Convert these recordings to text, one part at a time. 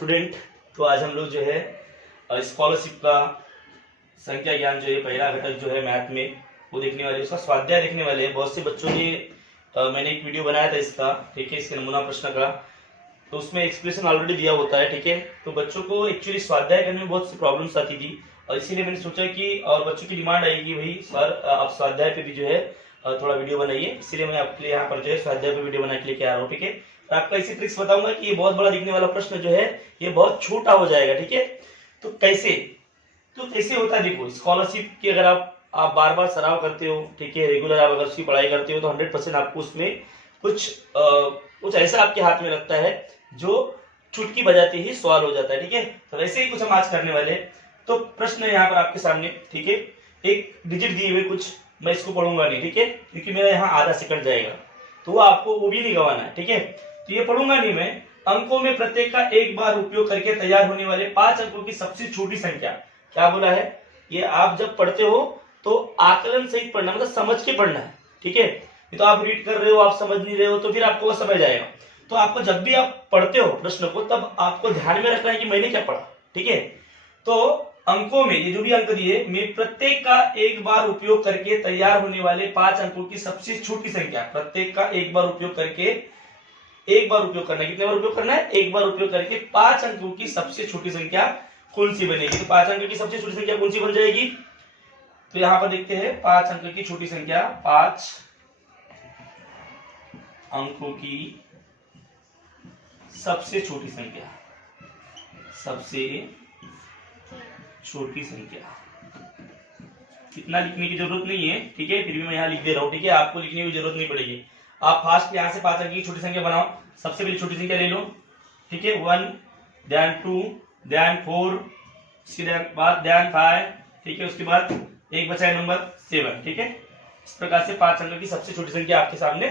Student. तो आज हम लोग जो है स्कॉलरशिप का संख्या ज्ञान जो है पहला घटक जो है मैथ में वो देखने वाले, उसका स्वाध्याय देखने वाले हैं। बहुत से बच्चों ने मैंने एक वीडियो बनाया था इसका, ठीक है, इसके नमूना प्रश्न का, तो उसमें एक्सप्रेशन ऑलरेडी दिया होता है, ठीक है। तो बच्चों को एक्चुअली स्वाध्याय करने में बहुत सी प्रॉब्लम्स आती थी और इसीलिए मैंने सोचा कि और बच्चों की डिमांड आई कि भाई सर आप स्वाध्याय पे भी जो है थोड़ा वीडियो बनाइए, इसीलिए मैं आपके लिए यहाँ पर जो है स्वाध्याय पे वीडियो बना के लेके आ रहा हूँ, ठीक है। तो आपका ऐसी ट्रिक्स बताऊंगा कि ये बहुत बड़ा दिखने वाला प्रश्न जो है ये बहुत छोटा हो जाएगा, ठीक है। तो कैसे होता है, देखो स्कॉलरशिप की अगर आप बार बार सराव करते हो, ठीक है, रेगुलर आप अगर उसकी पढ़ाई करते हो तो 100% आपको उसमें कुछ ऐसा आपके हाथ में लगता है जो चुटकी बजाते ही सवाल हो जाता है, ठीक है। तो वैसे ही कुछ हम आज करने वाले। तो प्रश्न है यहाँ पर आपके सामने, ठीक है, एक डिजिट दिए हुए कुछ, मैं इसको पढ़ूंगा नहीं, ठीक है, क्योंकि मेरा यहाँ आधा सेकंड जाएगा, तो आपको वो भी नहीं गंवाना है, ठीक है। तो ये पढ़ूंगा नहीं मैं। अंकों में प्रत्येक का एक बार उपयोग करके तैयार होने वाले 5 अंकों की सबसे छोटी संख्या, क्या बोला है। ये आप जब पढ़ते हो तो आकलन सहित पढ़ना, मतलब समझ के पढ़ना है, ठीक है। ये तो आप रीड कर रहे हो, आप समझ नहीं रहे हो, तो फिर आपको वो समझ आएगा। तो आपको जब भी आप पढ़ते हो प्रश्न को, तब आपको ध्यान में रखना है कि मैंने क्या पढ़ा, ठीक है। तो अंकों में ये जो भी अंक दिए में प्रत्येक का एक बार उपयोग करके तैयार होने वाले 5 अंकों की सबसे छोटी संख्या, प्रत्येक का एक बार उपयोग करके, एक बार उपयोग करना, कितने बार उपयोग करना है, एक बार उपयोग करके 5 अंकों की सबसे छोटी संख्या कौन सी बनेगी। तो 5 अंकों की सबसे छोटी संख्या कौन सी बन जाएगी। तो यहां पर देखते हैं 5 अंक की छोटी संख्या, 5 अंकों की सबसे छोटी संख्या, सबसे छोटी संख्या, कितना लिखने की जरूरत नहीं है, ठीक है, फिर भी मैं यहाँ लिख दे रहा हूँ, ठीक है, आपको लिखने की जरूरत नहीं पड़ेगी। आप फास्ट यहाँ से 5 अंक की छोटी संख्या बनाओ। सबसे पहले छोटी संख्या ले लो, ठीक है, 1, then 2, then 4, उसके बाद then 5, ठीक है, उसके बाद एक बचा है नंबर 7, ठीक है। इस प्रकार से 5 अंक की सबसे छोटी संख्या आपके सामने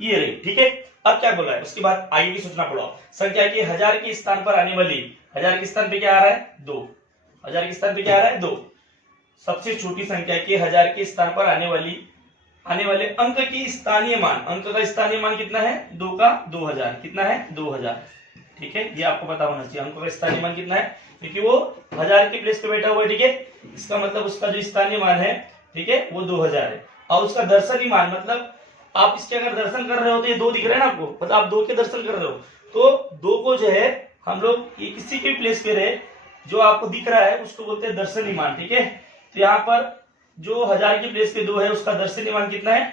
ये रही, ठीक है। अब क्या बोला है, उसके बाद आगे भी सोचना पड़ा। संख्या के 1000 के स्थान पर आने वाली, 1000 के स्थान पे क्या आ रहा है, 2, 1000 के स्थान पे क्या आ रहा है, 2। सबसे छोटी संख्या के 1000 के स्थान पर आने वाले अंक की स्थानीय मान, अंक का स्थानीय मान कितना है, 2 का 2000, कितना है 2000, ठीक है। ये आपको पता होना चाहिए अंक का स्थानीय मान कितना है, क्योंकि वो 1000 के प्लेस पे बैठा हुआ है, ठीक है। इसका मतलब उसका जो स्थानीय मान है, ठीक है, वो 2000 है। और उसका दर्शनी मान, मतलब आप इसके अगर दर्शन कर रहे हो तो ये 2 दिख रहा है ना आपको, मतलब आप 2 के दर्शन कर रहे हो, तो 2 को जो है हम लोग ये किसी के प्लेस पे रहे जो आपको दिख रहा है उसको बोलते हैं दर्शनी मान, ठीक है। तो यहाँ पर जो 1000 की प्लेस पे 2 है, उसका दर्शनी मान कितना है,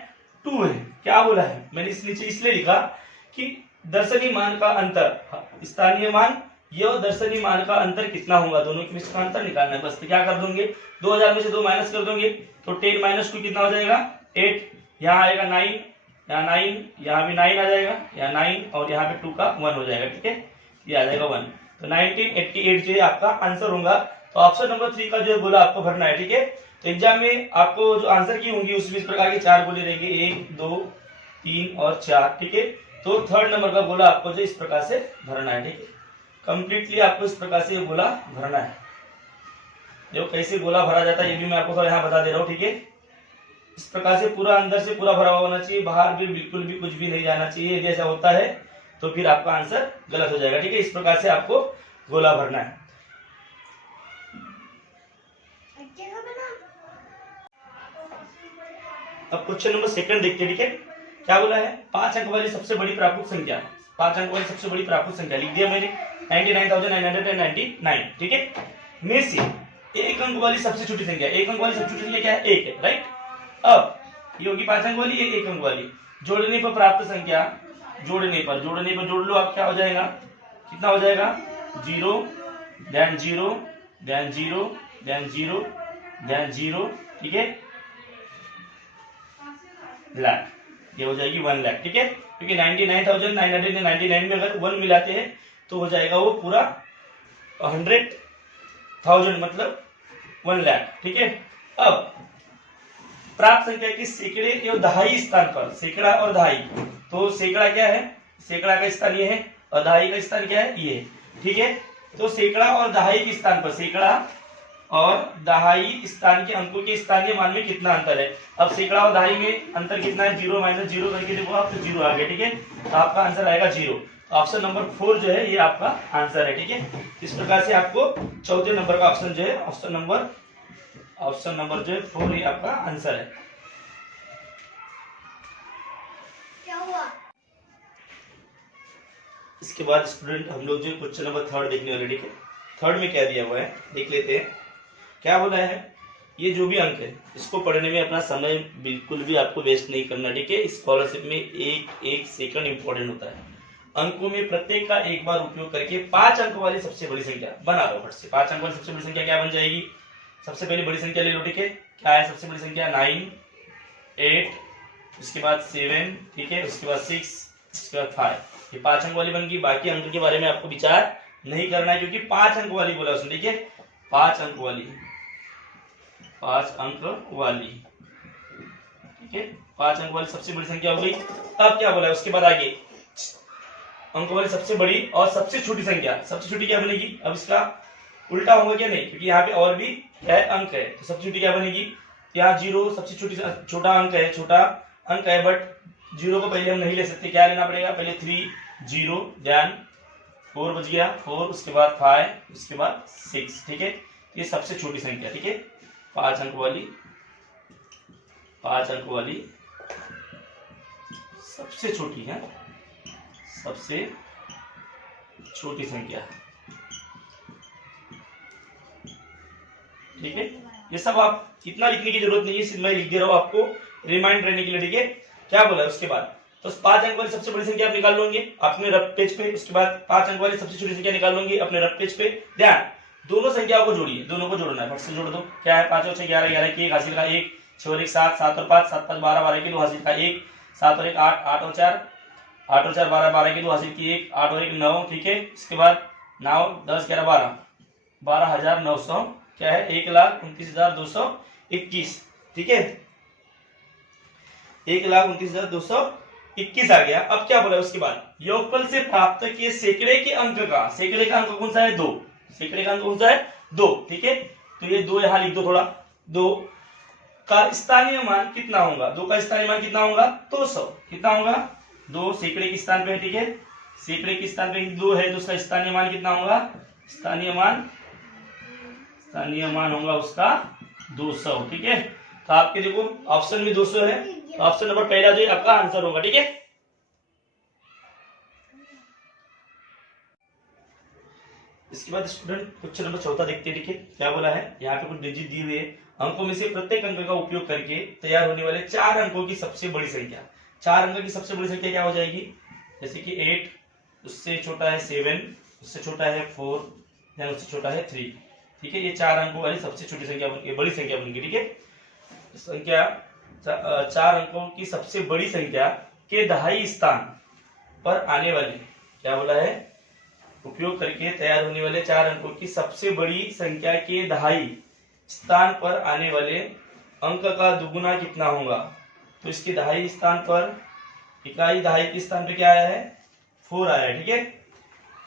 2 है। क्या बोला है, मैंने इस नीचे इसलिए लिखा कि दर्शनी मान का अंतर, स्थानीय मान ये और दर्शनी मान का अंतर कितना होगा, दोनों के बीच का अंतर निकालना है बस। तो क्या कर दोगे, 2000 में से 2 माइनस कर दोगे, तो 10 - 2 कितना हो जाएगा, 8, यहाँ आएगा 9, यहाँ 9, यहाँ भी 9 आ जाएगा, यहाँ 9 और यहाँ पे 2 का 1 हो जाएगा, ठीक है, ये आ जाएगा 1। तो 1988 जो है आपका आंसर होगा। तो ऑप्शन नंबर 3 का जो है गोला आपको भरना है, ठीक है। तो एग्जाम में आपको जो आंसर की होंगी उसमें इस प्रकार के 4 गोले रहेंगे, 1, 2, 3 और 4, ठीक है। तो 3rd नंबर का गोला आपको जो इस प्रकार से भरना है, ठीक है। कंप्लीटली आपको इस प्रकार से ये गोला भरना है। देखो कैसे गोला भरा जाता है ये भी मैं आपको थोड़ा यहाँ बता दे रहा हूँ, ठीक है। इस प्रकार से पूरा अंदर से पूरा भरा हुआ होना चाहिए, बाहर भी बिल्कुल भी कुछ भी नहीं जाना चाहिए। यदि ऐसा होता है तो फिर आपका आंसर गलत हो जाएगा, ठीक है। इस प्रकार से आपको गोला भरना है। अब क्वेश्चन नंबर 2 देखते हैं, ठीक है। क्या बोला है, 5 अंक वाली सबसे बड़ी प्राकृत संख्या, 5 अंक वाली सबसे बड़ी प्राकृत संख्या लिख दिया मैंने 99,999, ठीक है। में से 1 अंक वाली सबसे छोटी संख्या, 1 अंक वाली सबसे छोटी संख्या क्या है, 1 है, राइट। अब ये होगी 5 अंक वाली, ये 1 अंक वाली। जोड़ने पर प्राप्त संख्या, जोड़ने पर जोड़ लो आप, क्या हो जाएगा, कितना हो जाएगा, 0, then 0, then 0, then 0, then 0, ठीक है, लाख, ये हो जाएगी 1 लाख, ठीक है। क्योंकि 99,999 में अगर 1 मिलाते हैं तो हो जाएगा वो पूरा 100,000, मतलब 1 लाख, ठीक है। अब प्राप्त संख्या की सैकड़े एवं दहाई स्थान पर, सैकड़ा और दहाई, तो सैकड़ा क्या है, सैकड़ा का स्थान ये है और दहाई का स्थान क्या है, ये, ठीक है। तो सैकड़ा और दहाई के स्थान पर, सैकड़ा और दहाई स्थान के अंकों के स्थानीय मान में कितना अंतर है। अब सैकड़ा और दहाई में अंतर कितना है, 0 माइनस 0 करके देखो आप, तो 0 आ गया, ठीक है। तो आपका आंसर आएगा 0। ऑप्शन नंबर 4 जो है ये आपका आंसर है, ठीक है। इस प्रकार से आपको चौथे नंबर का ऑप्शन जो है, ऑप्शन नंबर जो है 4 ये आपका आंसर है। क्या हुआ? इसके बाद स्टूडेंट हम लोग जो क्वेश्चन नंबर 3 देखने वाले, ठीक है। 3 में क्या दिया हुआ है देख लेते हैं। क्या बोला है, ये जो भी अंक है इसको पढ़ने में अपना समय बिल्कुल भी आपको वेस्ट नहीं करना, ठीक है। स्कॉलरशिप में एक सेकंड इंपॉर्टेंट होता है। अंकों में प्रत्येक का एक बार उपयोग करके 5 अंक वाली सबसे बड़ी संख्या बना लो फट से। 5 अंक वाली सबसे बड़ी संख्या क्या बन जाएगी, सबसे पहले बड़ी संख्या ले लो, ठीक है। क्या है सबसे बड़ी संख्या, 9, 8, उसके बाद 7, ठीक है, उसके बाद 6, उसके बाद 5। ये 5 अंक वाली बन गई। बाकी अंक के बारे में आपको विचार नहीं करना है, क्योंकि 5 अंक वाली बोला उसने, ठीक है। 5 अंक वाली, 5 अंक वाली, ठीक है। 5 अंक वाली सबसे बड़ी संख्या हो गई। अब क्या बोला है उसके बाद आगे, अंक वाली सबसे बड़ी और सबसे छोटी संख्या, सबसे छोटी क्या बनेगी। अब इसका उल्टा होगा क्या, नहीं, क्योंकि यहाँ पे और भी क्या है, अंक है। तो सबसे छोटी क्या बनेगी, यहाँ 0 सबसे छोटा अंक है, बट 0 को पहले हम नहीं ले सकते, क्या लेना पड़ेगा, पहले 3 0 ध्यान, 4 बच गया, 4, उसके बाद 5, उसके बाद 6, ठीक है। ये सबसे छोटी संख्या, ठीक है। 5 अंक वाली, 5 अंक वाली सबसे छोटी है, सबसे छोटी संख्या, ठीक है। ये सब आप इतना लिखने की जरूरत नहीं है, सिर्फ मैं लिख दे रहा हूं आपको रिमाइंड रहने के लिए, ठीक है। क्या बोला उसके बाद, तो 5 अंक वाली सबसे बड़ी संख्या आप निकाल लोगे अपने रफ पेज पे। उसके बाद 5 अंक वाली सबसे छोटी संख्या निकाल लोगे अपने रफ पेज पे। ध्यान, दोनों संख्याओं को जोड़िए, दोनों को जोड़ना है, फट से जोड़ दो। क्या है, 5 और 6 11, 11 की 1 हासिल का 1, 6 और 1 7, 7 और 5 7 5 12, 12 की 2 हासिल का 1, 7 और 1 8, 8 और 4 8 और 4 12, 12 की 2 हासिल की 1, 8 और 1 9, ठीक है। इसके बाद 9 10 11 12, 12,900 क्या है, 1,29,221, ठीक है। 1,29,221 आ गया। अब क्या बोला उसके बाद, योगफल से प्राप्त किए सैकड़े के अंक का, सैकड़े का अंक कौन सा है, 2, सैकड़े का अंक कौन सा है, 2, ठीक है। तो ये 2 यहां लिख दो थोड़ा। 2 का स्थानीय मान कितना होगा, 2 का स्थानीय मान कितना होगा, 200, कितना होगा, 2 सैकड़े के स्थान पे है, ठीक है। सैकड़े के स्थान पे 2 है, तो उसका स्थानीय मान कितना होगा, स्थानीय मान होगा उसका 200, ठीक है। तो आपके देखो ऑप्शन में 200 है, तो ऑप्शन नंबर पहला जो है आपका आंसर होगा, ठीक है। इसके बाद स्टूडेंट क्वेश्चन नंबर 4 देखते हैं, ठीक है। क्या बोला है, यहाँ पे कुछ डिजिट दिए हुए अंकों में से प्रत्येक अंक का उपयोग करके तैयार होने वाले 4 अंकों की सबसे बड़ी संख्या। 4 अंक की सबसे बड़ी संख्या क्या हो जाएगी, जैसे कि 8, उससे छोटा है 7, उससे छोटा है 4, उससे छोटा है 3, ठीक है। ये 4 अंकों वाली सबसे छोटी संख्या बड़ी संख्या बन गई, ठीक है। संख्या 4 अंकों की सबसे बड़ी संख्या के दहाई स्थान पर आने वाले, क्या बोला है, उपयोग करके तैयार होने वाले 4 अंकों की सबसे बड़ी संख्या के दहाई स्थान पर आने वाले अंक का दुगुना कितना होगा। तो इसके दहाई स्थान पर, इकाई दहाई के स्थान पे क्या आया है, 4 आया है, ठीक है।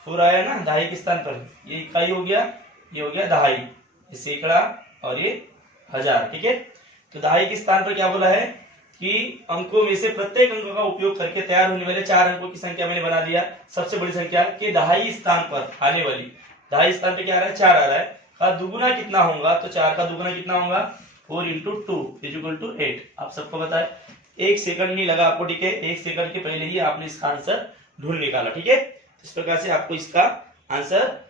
4 आया ना दहाई के स्थान पर, ये इकाई हो गया, ये हो गया दहाई, ये सैकड़ा और ये हजार, ठीक है। तो दहाई के स्थान पर क्या बोला है कि अंकों में से प्रत्येक अंक का उपयोग करके तैयार होने वाले 4 अंकों की संख्या मैंने बना दिया। सबसे बड़ी संख्या के दहाई स्थान पर आने वाली, दहाई स्थान पे क्या आ रहा है, 4 आ रहा है, का दुगुना कितना होगा, तो 4 का दुगुना कितना होगा, 4 × 2 = 8। आप सबको पता है 1 सेकंड नहीं लगा आपको, ठीक है। 1 सेकंड के पहले ही आपने इसका आंसर ढूंढ निकाला, ठीक है। इस प्रकार से आपको इसका आंसर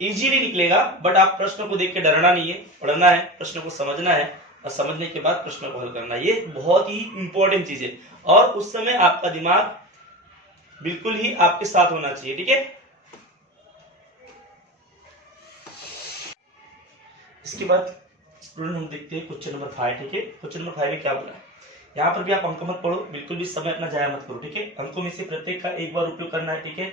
इजीली निकलेगा, बट आप प्रश्न को देख के डरना नहीं है, पढ़ना है, प्रश्न को समझना है और समझने के बाद प्रश्न को हल करना है। ये बहुत ही इंपॉर्टेंट चीज है और उस समय आपका दिमाग बिल्कुल ही आपके साथ होना चाहिए, ठीक है। इसके बाद स्टूडेंट हम देखते हैं क्वेश्चन नंबर 5, ठीक है। क्वेश्चन नंबर 5 में क्या बोला है, यहाँ पर भी आप अंक मत पढ़ो, बिल्कुल भी समय अपना जाया मत करो, ठीक है। अंकों में से प्रत्येक का एक बार उपयोग करना है, ठीक है।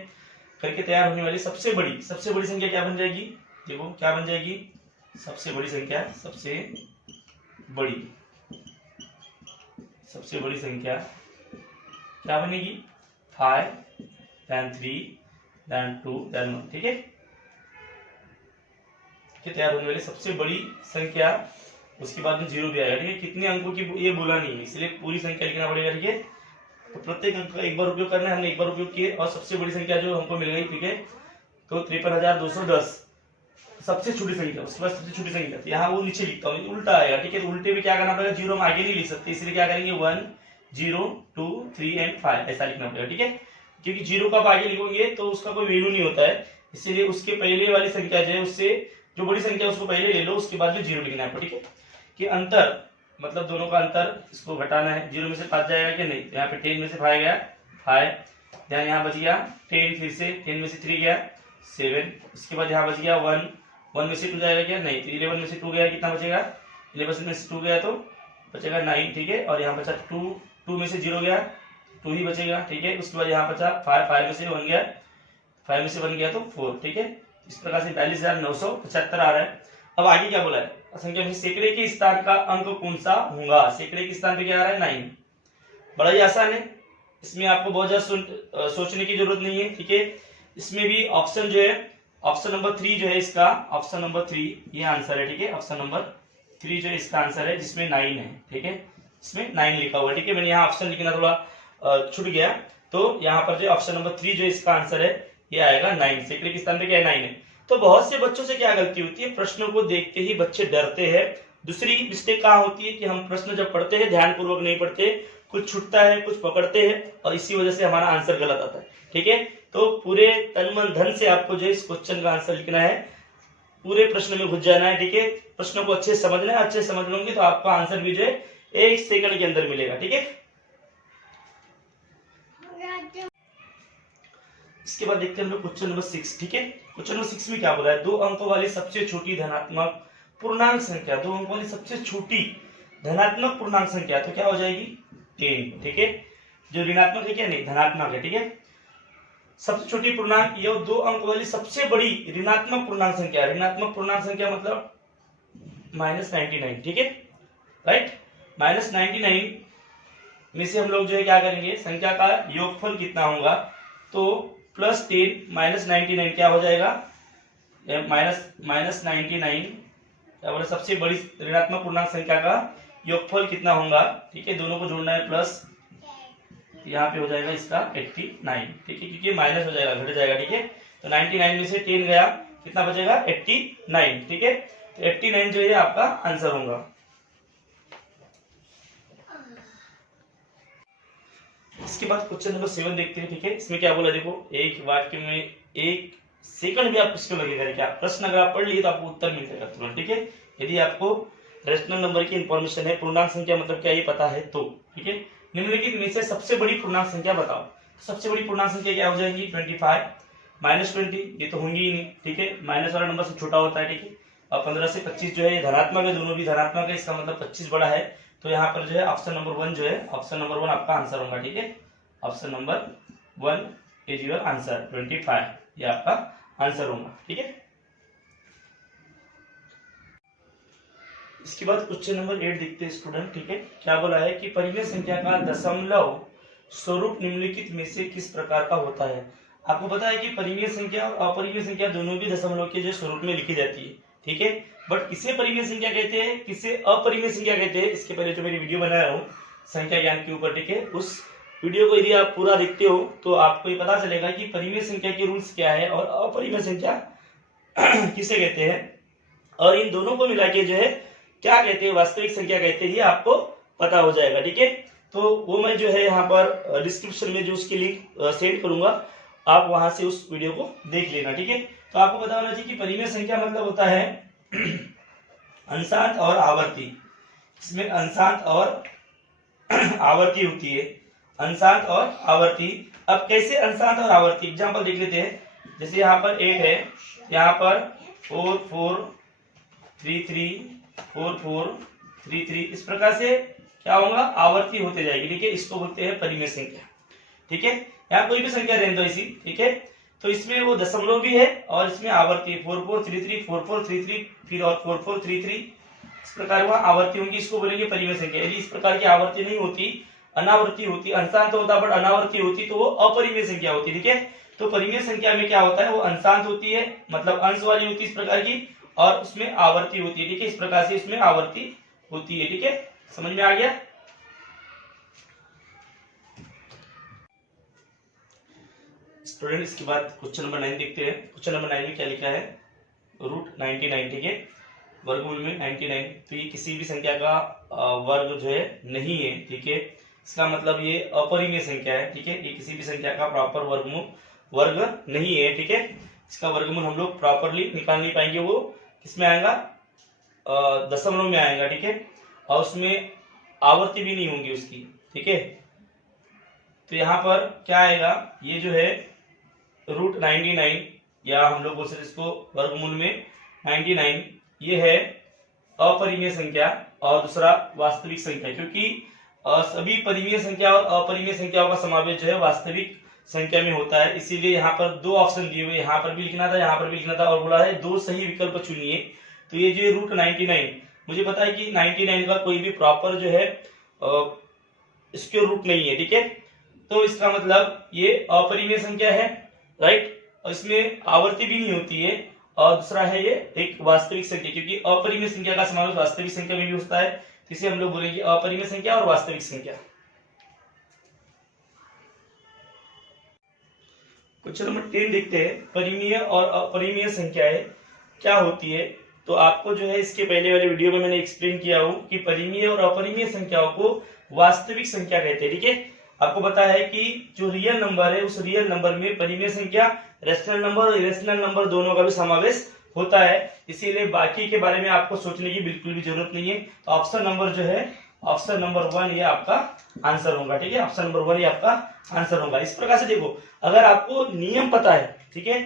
करके तैयार होने वाली सबसे बड़ी संख्या क्या बन जाएगी, देखो क्या बन जाएगी, सबसे बड़ी संख्या, सबसे बड़ी संख्या क्या बनेगी, 5 then 3 then 2 then 1, ठीक है। कि तैयार होने वाली सबसे बड़ी संख्या, उसके बाद में 0 भी आएगा। ठीक है, कितने अंकों की ये बोला नहीं है, इसलिए पूरी संख्या लिखना पड़ेगा। ठीक है, तो प्रत्येक अंक का एक बार उपयोग करना है, हमने एक बार उपयोग किए और सबसे बड़ी संख्या जो हमको मिल गई। ठीक है, तो 53,210 सबसे छोटी संख्या, उसके बाद सबसे छोटी संख्या, यहाँ वो नीचे लिखता हूँ, उल्टा आएगा। ठीक है, तो उल्टे में क्या करना पड़ेगा, 0 हम आगे नहीं लिख सकते, इसलिए क्या करेंगे 1 0 2 3 एंड 5 ऐसा लिखना पड़ेगा। ठीक है, क्योंकि 0 का आप आगे लिखोगे तो उसका कोई वैल्यू नहीं होता है, इसीलिए उसके पहले वाली संख्या जो है उससे जो बड़ी संख्या उसको पहले ले लो, उसके बाद में 0 लिखना है। ठीक है, कि अंतर मतलब दोनों का अंतर इसको घटाना है। 0 में से 5 जाएगा कि नहीं, यहाँ पे 10 में से 5 गया 5, ध्यान यहाँ बच गया 10, फिर से 10 में से 3 गया 7, उसके बाद यहाँ बच गया 1 में से 2 जाएगा क्या, नहीं, तो 11 में से 2 गया, कितना बचेगा, 11 में से 2 गया तो बचेगा 9। ठीक है, और यहाँ बचा 2 में से 0 गया 2 ही बचेगा। ठीक है, उसके बाद यहाँ बचा 5 में से 1 गया, 5 में से 1 गया तो 4। ठीक है, इस प्रकार से 42,975 आ रहा है। अब आगे क्या बोला है, संख्या में सैकड़े के स्थान का अंक कौन सा होगा, सैकड़े के स्थान पे क्या आ रहा है 9। बड़ा ही आसान है, इसमें आपको बहुत ज्यादा सोचने की जरूरत नहीं है। ठीक है, इसमें भी ऑप्शन जो है, ऑप्शन नंबर 3 जो है इसका, ऑप्शन नंबर 3 ये आंसर है। ठीक है, ऑप्शन नंबर 3 जो है इसका आंसर है, जिसमें 9 है। ठीक है, इसमें 9 लिखा हुआ है। ठीक है, मैंने यहाँ ऑप्शन लिखना थोड़ा छूट गया, तो यहाँ पर जो ऑप्शन नंबर 3 जो इसका आंसर है ये आएगा 9, सैकड़े के स्थान पे क्या है 9 है। तो बहुत से बच्चों से क्या गलती होती है, प्रश्नों को देखते ही बच्चे डरते हैं। दूसरी मिस्टेक कहाँ होती है कि हम प्रश्न जब पढ़ते हैं ध्यान पूर्वक नहीं पढ़ते, कुछ छूटता है कुछ पकड़ते हैं और इसी वजह से हमारा आंसर गलत आता है। ठीक है, तो पूरे तन मन धन से आपको जो इस क्वेश्चन का आंसर लिखना है, पूरे प्रश्न में घुस जाना है। ठीक है, प्रश्नों को अच्छे समझना है, अच्छे समझ लोगे तो आपका आंसर भी जो है 1 सेकंड के अंदर मिलेगा। ठीक है, इसके बाद देखते हैं हम लोग क्वेश्चन नंबर 6। ठीक है, क्वेश्चन नंबर 6 में क्या बोला है, 2 अंकों वाली सबसे छोटी धनात्मक पूर्णांक संख्या, 2 अंकों वाली सबसे छोटी धनात्मक पूर्णांक संख्या तो क्या हो जाएगी 10। ठीक है, जो ऋणात्मक है क्या, नहीं धनात्मक है। ठीक है, सबसे छोटी पूर्णांक ये 2 अंक वाली सबसे बड़ी ऋणात्मक पूर्णांक संख्या, ऋणात्मक पूर्णांक संख्या मतलब -99। ठीक है, राइट, -99 में से हम लोग जो है क्या करेंगे, संख्या का योगफल कितना होगा, तो +10 -99 क्या हो जाएगा, -99 क्या बोले, सबसे बड़ी ऋणात्मक पूर्णांक संख्या का योगफल कितना होगा। ठीक है, दोनों को जोड़ना है प्लस, यहाँ पे हो जाएगा इसका 89। ठीक है, क्योंकि माइनस हो जाएगा, घट जाएगा। ठीक है, तो 99 में से 10 गया, कितना बचेगा 89। ठीक है, तो 89 जो है आपका आंसर होगा। इसके बाद क्वेश्चन नंबर 7 देखते हैं। ठीक है, इसमें क्या बोला, देखो एक वाक्य में 1 सेकंड भी आप इसको लगेगा। क्या प्रश्न अगर आप पढ़ लिए तो आपको उत्तर मिल जाएगा तुरंत। ठीक है, यदि आपको रेशनल नंबर की इंफॉर्मेशन है, पूर्णांक संख्या मतलब क्या ये पता है तो। ठीक है, निम्नलिखित में से सबसे बड़ी पूर्णांक संख्या बताओ। सबसे बड़ी पूर्णांक संख्या क्या हो जाएगी 25 -20, ये तो होंगी ही नहीं। ठीक है, माइनस वाला नंबर से छोटा होता है। ठीक है, और 15 से 25 जो है धनात्मक है, दोनों भी धनात्मक है, इसका मतलब 25 बड़ा है। तो यहाँ पर जो है ऑप्शन नंबर 1 जो है, ऑप्शन नंबर 1 आपका आंसर होगा। ठीक है, option number 1 is your answer, 25 ये आपका आंसर होगा। ठीक है, इसके बाद क्वेश्चन नंबर 8 देखते हैं स्टूडेंट। ठीक है, क्या बोला है कि परिमेय संख्या का दशमलव स्वरूप निम्नलिखित में से किस प्रकार का होता है। आपको पता है कि परिमेय संख्या और अपरिमेय संख्या दोनों भी दशमलव के जो स्वरूप में लिखी जाती है। ठीक है, बट किसे परिमेय संख्या कहते हैं, किसे अपरिमेय संख्या कहते हैं, इसके पहले जो मेरी वीडियो बनाया हूँ संख्या ज्ञान के ऊपर। ठीक है, उस वीडियो को यदि आप पूरा देखते हो तो आपको ये पता चलेगा कि परिमेय संख्या के रूल्स क्या है और अपरिमेय संख्या किसे कहते हैं, और इन दोनों को मिला के जो है क्या कहते हैं, वास्तविक संख्या कहते हैं, आपको पता हो जाएगा। ठीक है, तो वो मैं जो है यहाँ पर डिस्क्रिप्शन में जो उसकी लिंक सेंड करूंगा, आप वहां से उस वीडियो को देख लेना। ठीक है, तो आपको पता होना चाहिए कि परिमेय संख्या मतलब होता है अंशांत और आवर्ती। इसमें अंशांत और आवर्ती होती है, अंशांत और आवर्ती। अब कैसे अंशांत और आवर्ती, एग्जाम्पल देख लेते हैं। जैसे यहाँ पर 8 है, यहाँ पर 4 4 3 3 4 4 3 3, इस प्रकार से क्या होगा, आवर्ती होते जाएगी। ठीक है, इसको बोलते हैं परिमेय संख्या। ठीक है, यहाँ कोई भी संख्या रहने दो इसी। ठीक है, तो इसमें वो दशमलव भी है और इसमें आवर्ती 4 4 3 3 4 4 3 3 फिर और 4 4 3 3, इस प्रकार वह आवर्ती होंगी, इसको बोलेंगे परिमेय संख्या। यदि इस प्रकार की आवर्ती नहीं होती, अनावर्ती होती, अंशांत होता बट अनावर्ती होती, तो वो अपरिमेय संख्या होती। ठीक है, तो परिमेय संख्या में क्या होता है, वो अंशांत होती है मतलब अंश वाली होती है इस प्रकार की, और उसमें आवर्ती होती है, ठीक है। इस प्रकार से इसमें आवर्ती होती है, ठीक है। समझ में आ गया। स्टूडेंट इसके बाद क्वेश्चन नंबर 9 देखते हैं। क्वेश्चन नंबर 9 में क्या लिखा है, √99, ठीक है, वर्गमूल में 99। तो ये किसी भी संख्या का वर्ग जो है नहीं है, ठीक है। इसका मतलब ये अपरिमेय संख्या है, ठीक है। ये किसी भी संख्या का प्रॉपर वर्ग नहीं है, ठीक है। इसका वर्गमूल हम लोग प्रॉपरली निकाल नहीं पाएंगे, वो किसमें आएगा, दशमलव में आएगा, ठीक है। और उसमें आवर्ती भी नहीं होंगी उसकी, ठीक है। तो यहाँ पर क्या आएगा, ये जो है √99, या हम लोग बोल सकते इसको वर्गमूल में 99, ये है अपरिमेय संख्या और दूसरा वास्तविक संख्या, क्योंकि सभी परिमेय संख्या और अपरिमेय संख्याओं का समावेश जो है वास्तविक संख्या में होता है। इसीलिए यहाँ पर दो ऑप्शन दिए हुए, यहाँ पर भी लिखना था, यहाँ पर भी लिखना था, और बोला है 2 सही विकल्प चुनिए। तो ये जो √99, मुझे पता है कि 99 का कोई भी प्रॉपर जो है इसके रूट नहीं है, ठीक है। तो इसका मतलब ये अपरिमेय संख्या है, राइट, और इसमें आवर्ती भी नहीं होती है। और दूसरा है ये एक वास्तविक संख्या, क्योंकि अपरिमेय संख्या का समावेश वास्तविक संख्या में भी होता है, तो इसे हम लोग बोलेंगे अपरिमेय संख्या और वास्तविक संख्या। क्वेश्चन नंबर 10 देखते हैं, परिमेय और अपरिमेय संख्याएं क्या होती है। तो आपको जो है इसके पहले वाले वीडियो में मैंने एक्सप्लेन किया हूं कि परिमेय और अपरिमेय संख्याओं को वास्तविक संख्या कहते हैं, ठीक है। आपको पता है कि जो रियल नंबर है उस रियल नंबर में परिमेय संख्या, रेशनल नंबर और इरेशनल नंबर दोनों का भी समावेश होता है। इसीलिए बाकी के बारे में आपको सोचने की बिल्कुल भी जरूरत नहीं है। तो ऑप्शन नंबर जो है, ऑप्शन नंबर 1 ये आपका आंसर होगा, ठीक है। ऑप्शन नंबर 1 ये आपका आंसर होगा। इस प्रकार से देखो, अगर आपको नियम पता है, ठीक है,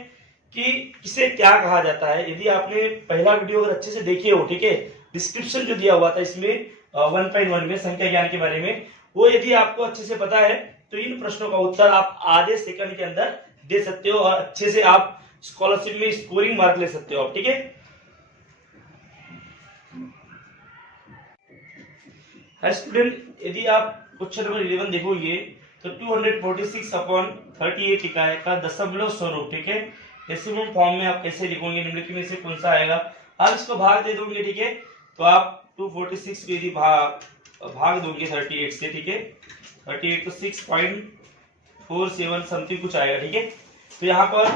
कि किसे क्या कहा जाता है, यदि आपने पहला वीडियो अगर अच्छे से देखे हो, ठीक है, डिस्क्रिप्शन जो दिया हुआ था इसमें 1.1 में संख्या ज्ञान के बारे में, वो यदि आपको अच्छे से पता है तो इन प्रश्नों का उत्तर आप आधे सेकंड के अंदर दे सकते हो और अच्छे से आप स्कॉलरशिप में स्कोरिंग मार्क ले सकते हो, ठीक है। हर स्टूडेंट, यदि आप क्वेश्चन नंबर 11 देखोगे तो 246/38 लिखा है का दशमलव स्वरूप, ठीक है। डेसिमल फॉर्म में आप कैसे लिखोगे, निम्नलिखित में से कौन सा आएगा। आप इसको भाग दे दोगे, ठीक है। तो आप 246 को यदि भाग दोगे 38 से, ठीक है, 38 तो 6.47 समथिंग कुछ आएगा, ठीक है। तो यहाँ पर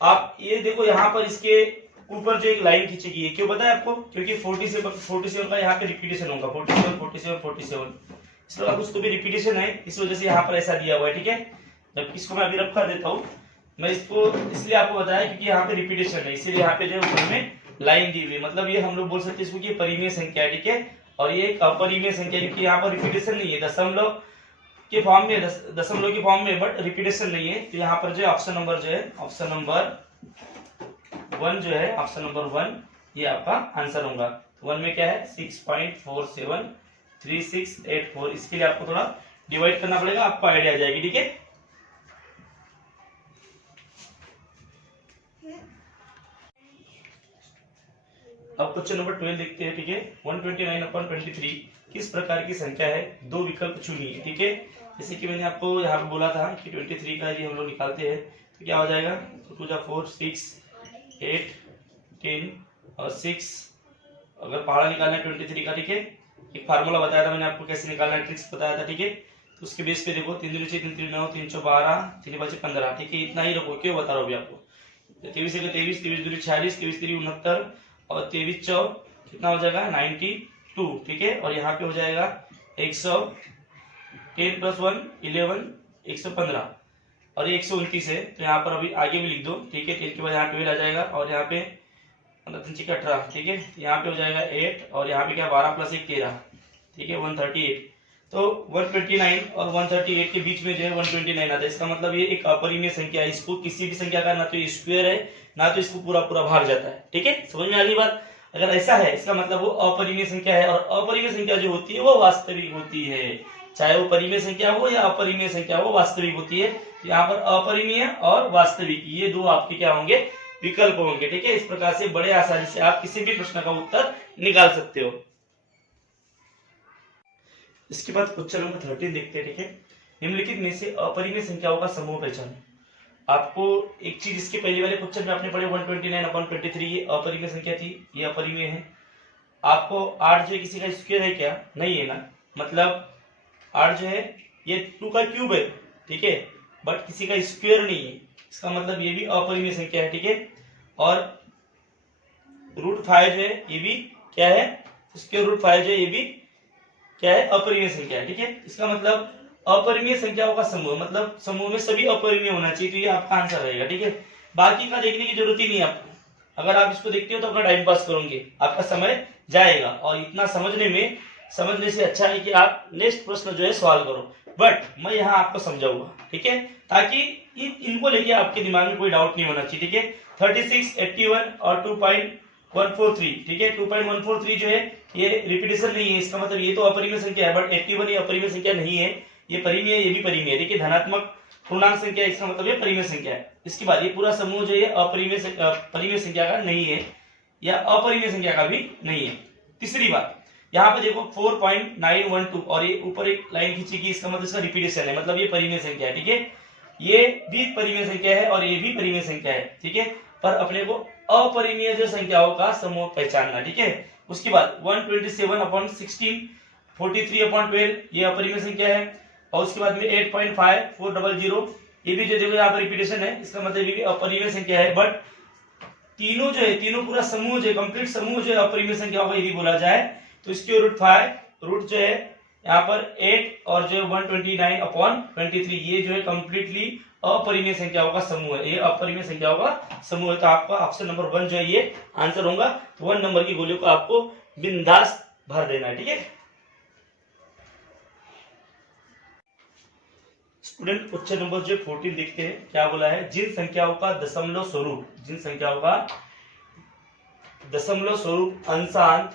आप ये देखो, यहाँ पर इसके ऊपर जो एक लाइन खींचेगी है, क्यों पता है आपको, क्योंकि 47 का यहाँ पे रिपीटेशन होगा, 47 इस तरह कुछ तो भी रिपीटेशन है, इस वजह से यहाँ पर ऐसा दिया हुआ है, ठीक है। जब इसको मैं अभी रब कर देता हूँ, मैं इसको इसलिए आपको बताया क्योंकि यहाँ पे रिपीटेशन है, इसीलिए यहाँ पे जो है ऊपर में लाइन दी हुई है। मतलब ये हम लोग बोल सकते हैं इसको कि परिमेय संख्या है, ठीक है। और ये एक अपरिमेय संख्या, क्योंकि यहाँ पर रिपीटेशन नहीं है, दशमलव के फॉर्म में, बट रिपीटेशन नहीं है। तो यहाँ पर जो ऑप्शन नंबर 1 जो है, ऑप्शन नंबर 1 ये आपका आंसर होगा। 1 में क्या है, 6.473684। इसके लिए आपको थोड़ा डिवाइड करना पड़ेगा, आपको आइडिया आ जाएगी, ठीक है। अब क्वेश्चन नंबर 12 देखते हैं, ठीक है। 129/23 किस प्रकार की संख्या है, दो विकल्प चुनिए, ठीक है। जैसे कि मैंने आपको यहाँ पे बोला था कि 23 का यदि हम लोग निकालते हैं तो क्या हो जाएगा, 2 × 4 6 8 10 और 6। अगर पहाड़ा निकालना है 23 का, ठीक है, एक फार्मूला बताया था मैंने आपको कैसे निकालना है, ट्रिक्स बताया था, ठीक है। तो उसके बेस पे देखो, 3 दूनी 6 3 3 9 3 12 3 5 15, ठीक है। इतना ही रखो, क्यों बता रहा हूँ अभी आपको। 23 1 23 23 दूनी 46 23 3 69 और 23 4 कितना हो जाएगा 92, ठीक है। और यहाँ पे हो जाएगा 110 + 1 11 115 और ये 129 है। तो यहाँ पर अभी आगे भी लिख दो, ठीक है। 10 के बाद यहाँ 12 आ जाएगा और यहाँ पे 18, ठीक है। यहाँ पे हो जाएगा 8 और यहाँ पे क्या 12 + 1 13, ठीक है, 138। तो 129 और 138 के बीच में जो है 129 आता है। इसका मतलब ये एक अपरिमेय संख्या है, इसको किसी भी संख्या का ना तो स्क्वायर है ना तो इसको पूरा भाग जाता है, ठीक है। समझ में आ गई बात। अगर ऐसा है इसका मतलब वो अपरिमेय संख्या है, और अपरिमेय संख्या जो होती है वो वास्तविक होती है, चाहे वो परिमेय संख्या हो या अपरिमेय संख्या हो, वास्तविक होती है। यहाँ पर अपरिमेय और वास्तविक ये दो आपके क्या होंगे, विकल्प होंगे, ठीक है। इस प्रकार से बड़े आसानी से आप किसी भी प्रश्न का उत्तर निकाल सकते हो। इसके बाद क्वेश्चन नंबर 13 देखते हैं, ठीक है। निम्नलिखित में से अपरिमेय संख्याओं का समूह पहचानो। आपको एक चीज इसके पहले वाले क्वेश्चन में आपने पढ़े 129/23 ये अपरिमेय संख्या थी, ये अपरिमेय है। आपको 8 जो है किसी का स्क्वायर है क्या? नहीं है ना, मतलब 8 जो है ये 2 का क्यूब है, ठीक है, बट किसी का स्क्वायर नहीं है, इसका मतलब ये भी अपरिमेय संख्या है, ठीक है। और √5 जो है ये भी क्या है? स्क्वायर √5 जो है ये भी क्या है? अपरिमेय संख्या है, ठीक है। इसका मतलब अपरिमेय संख्याओं का समूह, मतलब समूह में सभी अपरिमेय होना चाहिए, तो ये आपका आंसर रहेगा, ठीक है। बाकी का देखने की जरूरत ही नहीं है आपको, अगर आप इसको देखते हो तो अपना टाइम पास करोगे, आपका समय जाएगा, और इतना समझने से अच्छा है कि आप नेक्स्ट प्रश्न जो है सॉल्व करो। बट मैं यहाँ आपको समझाऊंगा, ठीक है, ताकि इनको लेके आपके दिमाग में कोई डाउट नहीं होना चाहिए, ठीक है। 36, 81 और 2.143, ठीक है। 2.143 जो है ये रिपीटेशन नहीं है, इसका मतलब ये तो अपरिमेय संख्या है, बट 81 ये अपरिमेय संख्या नहीं है, ये परिमेय, ये भी परिमेय है, ठीक है। धनात्मक पूर्णांक संख्या, इसका मतलब ये परिमेय संख्या है। इसके बाद ये पूरा समूह जो है परिमेय संख्या का नहीं है, या अपरिमेय संख्या का भी नहीं है। तीसरी बात, यहाँ पे देखो 4.912 और ये ऊपर एक लाइन खींची गई, इसका मतलब इसका रिपीटेशन है, मतलब ये परिमेय संख्या है, ठीक है। ये भी परिमेय संख्या है और ये भी परिमेय संख्या है, ठीक है। पर अपने को अपरिमेय जो संख्याओं का समूह पहचानना, ठीक है। उसके बाद 127/16, 43/12 ये अपरिमेय संख्या है, और उसके बाद में 8.5400 ये भी जो देखो यहाँ पर रिपीटेशन है, इसका मतलब ये भी अपरिमेय संख्या है। बट तीनों जो है, तीनों पूरा समूह जो है, कंप्लीट समूह जो है अपरिमेय संख्याओं का यदि बोला जाए तो इसके √5 रूट जो है यहाँ पर 8 और जो 129/23 ये जो है कंप्लीटली अपरिमेय संख्याओं का समूह है, ये अपरिमेय संख्याओं का समूह है। तो आपका ऑप्शन नंबर 1 जो है ये आंसर होगा। तो 1 नंबर की गोलियों को आपको बिंदास भर देना है, ठीक है। स्टूडेंट क्वेश्चन नंबर जो 14 देखते हैं, क्या बोला है? जिन संख्याओं का दशमलव स्वरूप अंशांत,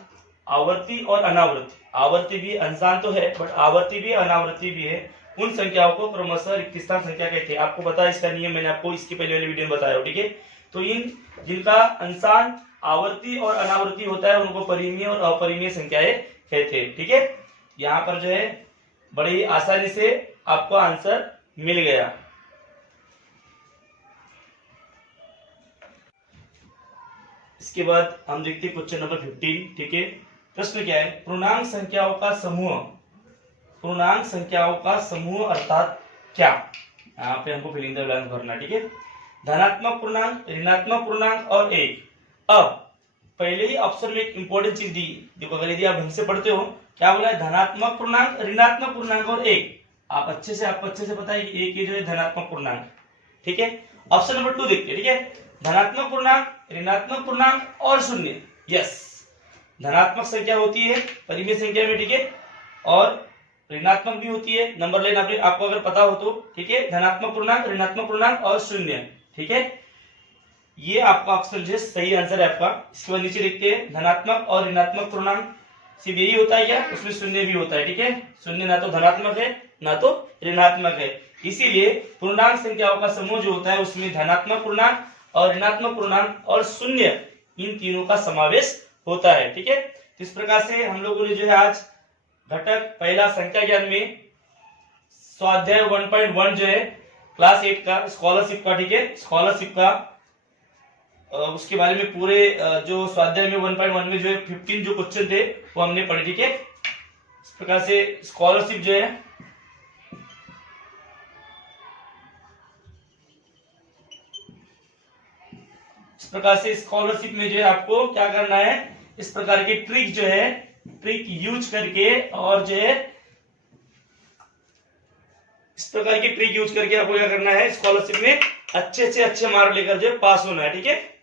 आवर्ती और अनावर्ती, आवर्ती भी अंशांत तो है बट आवर्ती भी अनावर्ती भी है, उन संख्याओं को क्रमशः रिक्त स्थान संख्या कहते हैं। आपको पता है इसका नियम, मैंने आपको इसके पहले वाले वीडियो में बताया, ठीक है। तो इन जिनका अंशांत, आवर्ती और अनावर्ती होता है उनको परिमेय और अपरिमेय संख्याएं कहते हैं, ठीक है। यहाँ पर जो है बड़ी ही आसानी से आपको आंसर मिल गया। इसके बाद हम देखते हैं क्वेश्चन नंबर 15, ठीक है। प्रश्न क्या है? पूर्णांक संख्याओं का समूह अर्थात क्या? यहाँ पे हमको फिलिंग द ब्लैंक्स भरना, ठीक है। धनात्मक पूर्णांक, ऋणात्मक पूर्णांक और एक। अब पहले ही ऑप्शन में एक इंपॉर्टेंट चीज दी, देखो अगर यदि आप ढंग से पढ़ते हो, क्या बोला है? धनात्मक पूर्णांक, ऋणात्मक आपको अच्छे से पता है कि एक ये जो है धनात्मक पूर्णांक, ठीक है। ऑप्शन नंबर 2 देखते हैं, ठीक है। धनात्मक पूर्णांक, ऋणात्मक पूर्णांक और शून्य। यस, धनात्मक संख्या होती है परिमेय संख्या में, ठीक है, और ऋणात्मक भी होती है, नंबर लाइन आपको अगर पता हो तो, ठीक है। धनात्मक पूर्णांक, ऋणात्मक पूर्णांक और शून्य, ठीक है। ये आपका ऑप्शन जो है सही आंसर है आपका। इसके बाद नीचे देखते हैं, धनात्मक और ऋणात्मक पूर्णांक सिर्फ यही होता है क्या? उसमें शून्य भी होता है, ठीक है। शून्य ना तो धनात्मक है ना तो ऋणात्मक है, इसीलिए पूर्णांक संख्याओं का समूह जो होता है उसमें धनात्मक पूर्णांक और ऋणात्मक पूर्णांक और शून्य, इन तीनों का समावेश होता है, ठीक है। तो इस प्रकार से हम लोगों ने जो है आज घटक पहला संख्या ज्ञान में स्वाध्याय 1.1 जो है क्लास 8 का स्कॉलरशिप का, ठीक है, स्कॉलरशिप का उसके बारे में पूरे जो स्वाध्याय में 1.1 में जो है 15 जो क्वेश्चन थे वो हमने पढ़े, ठीक है। इस प्रकार से स्कॉलरशिप जो है स्कॉलरशिप में जो है आपको क्या करना है, इस प्रकार की ट्रिक यूज करके, और जो है इस प्रकार की ट्रिक यूज करके आपको क्या करना है, स्कॉलरशिप में अच्छे से अच्छे मार्क लेकर जो है पास होना है, ठीक है।